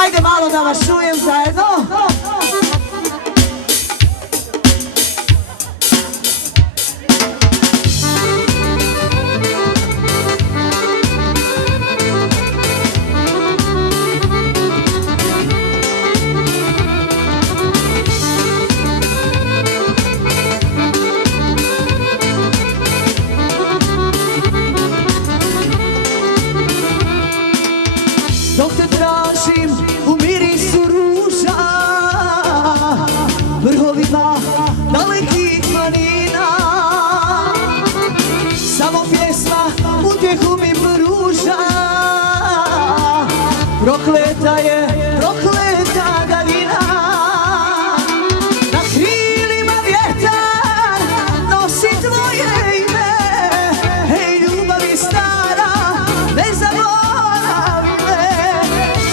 Ajde malo da vas čujem zajedno. Dok te tražim u mirisu ruža, vrhovima dalekih planina, samo pjesma utjehu mi pruža. Prokleta je, prokleta daljina, na krilima vjetar nosi tvoje ime. Hej ljubavi stara, ne zaboravi me,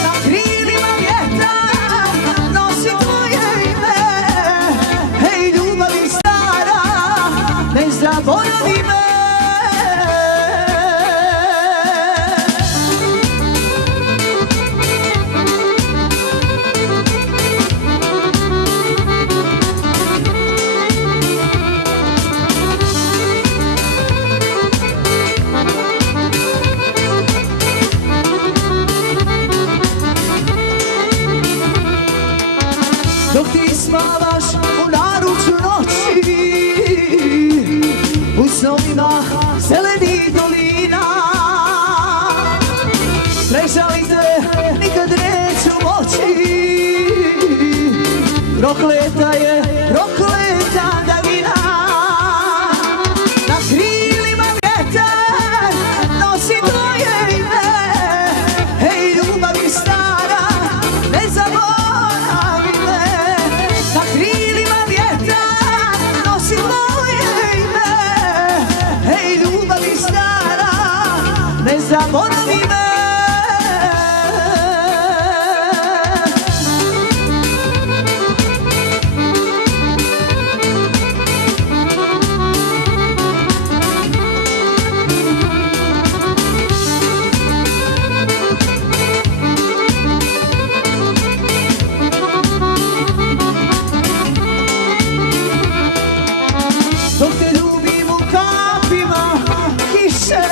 na krilima vjetar nosi tvoje ime. Hej ljubavi stara, ne zaboravi me. Dok ti spavaš u naručju noći, u snovima zelenih dolina, prežalit te nikad neću moći. Prokleta je, prokleta daljina, na krilima vjetar nosi tvoje ime. Hej ljubavi stara, ne zaboravi me, na krilima vjetar nosi tvoje ime. Hej ljubavi stara, ne zaboravi me. Dok te ljubim u kapima kiše,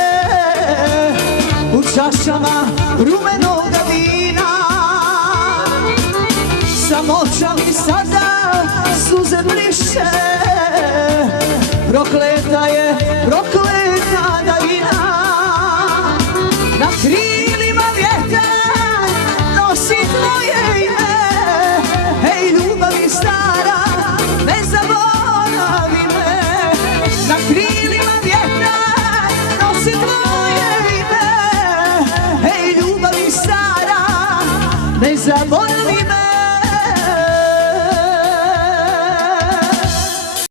u čašama rumenoga vina, samoća mi sada suze briše. Prokleta je, prokleta daljina, na krilima vjetar nosi tvoje ime. Hej ljubavi stara, ne zaboravi me, na krilima vjetar nosi tvoje ime. Hej ljubavi stara, ne zaboravi me.